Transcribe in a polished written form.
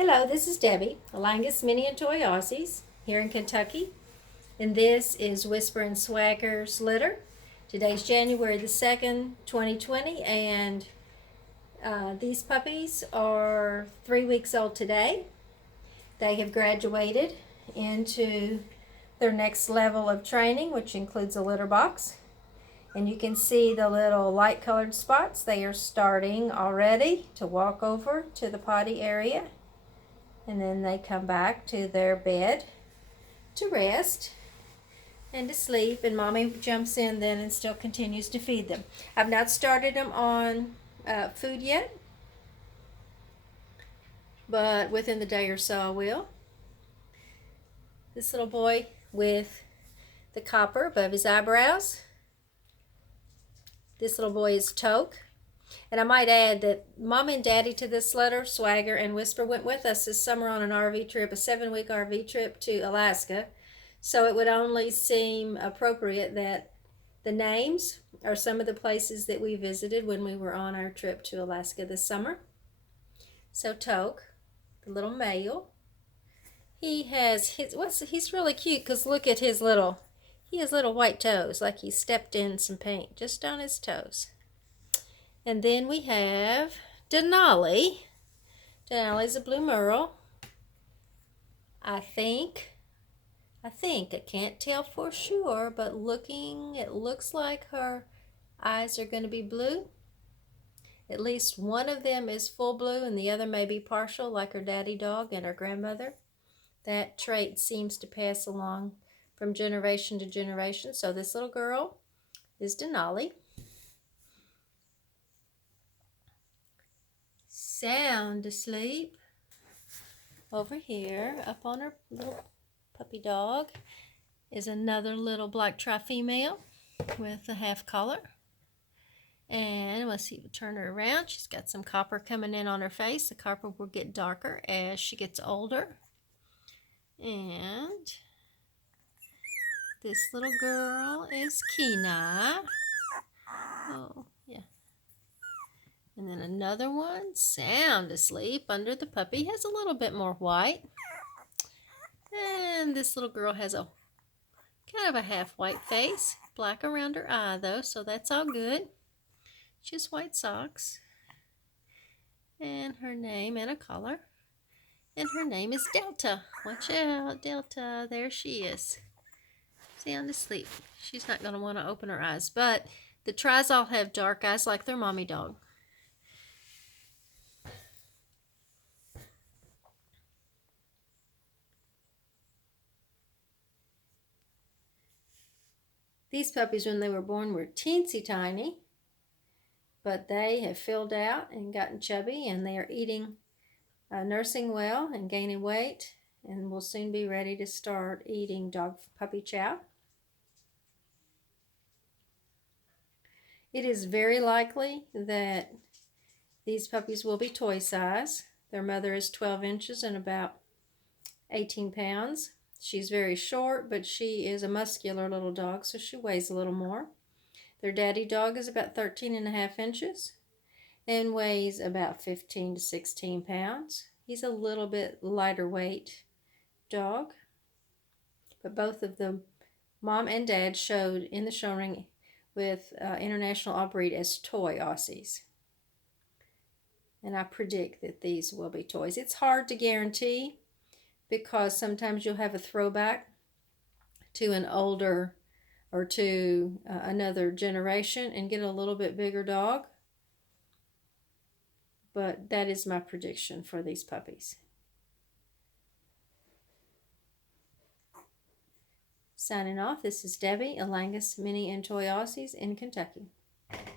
Hello, this is Debbie, Alangus Mini and Toy Aussies here in Kentucky, and this is Whisper and Swagger's litter. Today's January the 2nd, 2020, and these puppies are 3 weeks old today. They have graduated into their next level of training, which includes a litter box. And you can see the little light colored spots. They are starting already to walk over to the potty area. And then they come back to their bed to rest and to sleep, and Mommy jumps in then and still continues to feed them. I've not started them on food yet, but within the day or so I will. This little boy with the copper above his eyebrows, this little boy is Toke. And I might add that Mom and Daddy to this litter, Swagger and Whisper, went with us this summer on an RV trip, a 7-week RV trip to Alaska. So it would only seem appropriate that the names are some of the places that we visited when we were on our trip to Alaska this summer. So Toke, the little male, he's really cute because look at he has little white toes, like he stepped in some paint just on his toes. And then we have Denali. Denali's a blue merle. I think, I can't tell for sure, but looking, it looks like her eyes are going to be blue. At least one of them is full blue and the other may be partial, like her daddy dog and her grandmother. That trait seems to pass along from generation to generation. So this little girl is Denali. Sound asleep over here up on her little puppy dog is another little black tri-female with a half collar, and let's see, we'll turn her around. She's got some copper coming in on her face. The copper will get darker as she gets older. And this little girl is Kenai. Oh yeah. And then another one, sound asleep under the puppy, has a little bit more white. And this little girl has a kind of a half white face, black around her eye though, so that's all good. Just white socks. And her name and a collar. And her name is Delta. Watch out, Delta, there she is. Sound asleep. She's not going to want to open her eyes, but the tries all have dark eyes like their mommy dog. These puppies, when they were born, were teensy tiny, but they have filled out and gotten chubby, and they are eating, nursing well and gaining weight, and will soon be ready to start eating dog puppy chow. It is very likely that these puppies will be toy size. Their mother is 12 inches and about 18 pounds. She's very short, but she is a muscular little dog, so she weighs a little more. Their daddy dog is about 13.5 inches and weighs about 15 to 16 pounds. He's a little bit lighter weight dog, but both of them, Mom and Dad, showed in the show ring with International Off-Breed as toy Aussies. And I predict that these will be toys. It's hard to guarantee, because sometimes you'll have a throwback to an older or to another generation and get a little bit bigger dog. But that is my prediction for these puppies. Signing off, this is Debbie, Alangus Mini and Toy Aussies in Kentucky.